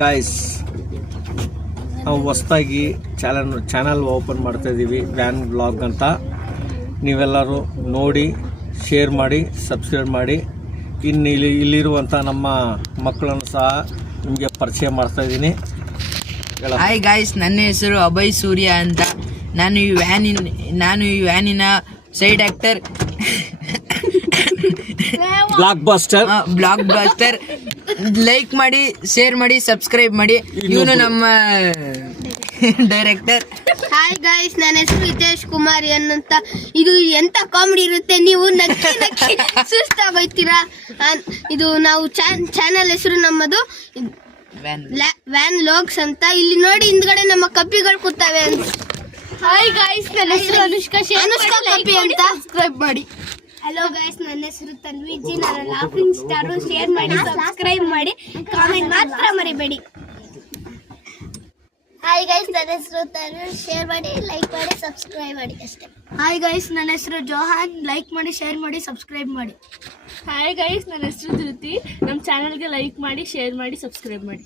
Guys, ನಾವು ಹೊಸದಾಗಿ channel open ಮಾಡ್ತಾ ಇದ್ದೀವಿ, ವ್ಯಾನ್ ಬ್ಲಾಗ್ ಅಂತ. ನೀವೆಲ್ಲರೂ ನೋಡಿ, ಶೇರ್ ಮಾಡಿ, ಸಬ್ಸ್ಕ್ರೈಬ್ ಮಾಡಿ. ಇನ್ನು ಇಲ್ಲಿರುವಂಥ ನಮ್ಮ ಮಕ್ಕಳನ್ನು ಸಹ ನಿಮಗೆ ಪರಿಚಯ ಮಾಡ್ತಾ ಇದ್ದೀನಿ. ಹಾಯ್ ಗಾಯ್ಸ್, ನನ್ನ ಹೆಸರು ಅಭಯ್ ಸೂರ್ಯ ಅಂತ. ನಾನು ಈ ವ್ಯಾನಿನ side actor, blockbuster. Like ಮಾಡಿ, ಶೇರ್ ಮಾಡಿ, ಸಬ್ಸ್ಕ್ರೈಬ್ ಮಾಡಿ. ಇವನು ನಮ್ಮ ಡೈರೆಕ್ಟರ್. ಹಾಯ್ ಗಾಯ್ಸ್, ನನ್ನ ಹೆಸರು ಹಿತೇಶ್ ಕುಮಾರ್ ಅಂತ. ಇದು ಎಂತ ಕಾಮಿಡಿ ಇರುತ್ತೆ, ನೀವು ನಕ್ಕಿ ನಕ್ಕಿ ಸುಸ್ತಾಗೋಯ್ತೀರಾ. ಇದು ನಾವು ಚಾನಲ್ ಹೆಸರು ನಮ್ಮದು ವ್ಯಾನ್ ಲಾಗ್ಸ್ ಅಂತ. ಇಲ್ಲಿ ನೋಡಿ, ಹಿಂದ್ಗಡೆ ನಮ್ಮ ಕಪ್ಪಿಗಳು ಕೂತವೆ ಅಂತ. ಹಾಯ್ ಗಾಯ್ಸ್, ನನ್ನ ಹೆಸರು ಅನುಷ್ಕಾ ಕಪ್ಪಿ ಅಂತ. ಸಬ್ಸ್ಕ್ರೈಬ್ ಮಾಡಿ. ಹಲೋ ಗಾಯ್ಸ್, ನನ್ನ ಹೆಸರು ತನ್ವಿಜಿ. ನಾನು ಲಾಫಿಂಗ್ ಸ್ಟಾರ್. ಶೇರ್ ಮಾಡಿ, ಸಬ್ಸ್ಕ್ರೈಬ್ ಮಾಡಿ, ಕಾಮೆಂಟ್ ಮಾತ್ರ ಮರಿಬೇಡಿ. ಹಾಯ್ ಗೈಸ್, ನನ್ನ ಹೆಸರು ತರುಣ್. ಶೇರ್ ಮಾಡಿ, ಲೈಕ್ ಮಾಡಿ, ಸಬ್ಸ್ಕ್ರೈಬ್ ಮಾಡಿ ಅಷ್ಟೇ. ಹಾಯ್ ಗೈಸ್, ನನ್ನ ಹೆಸರು ಜೋಹಾನ್. ಲೈಕ್ ಮಾಡಿ, ಶೇರ್ ಮಾಡಿ, ಸಬ್ಸ್ಕ್ರೈಬ್ ಮಾಡಿ. ಹಾಯ್ ಗೈಸ್, ನನ್ನ ಹೆಸರು ಧೃತಿ. ನಮ್ಮ ಚಾನಲ್ಗೆ ಲೈಕ್ ಮಾಡಿ, ಶೇರ್ ಮಾಡಿ, ಸಬ್ಸ್ಕ್ರೈಬ್ ಮಾಡಿ.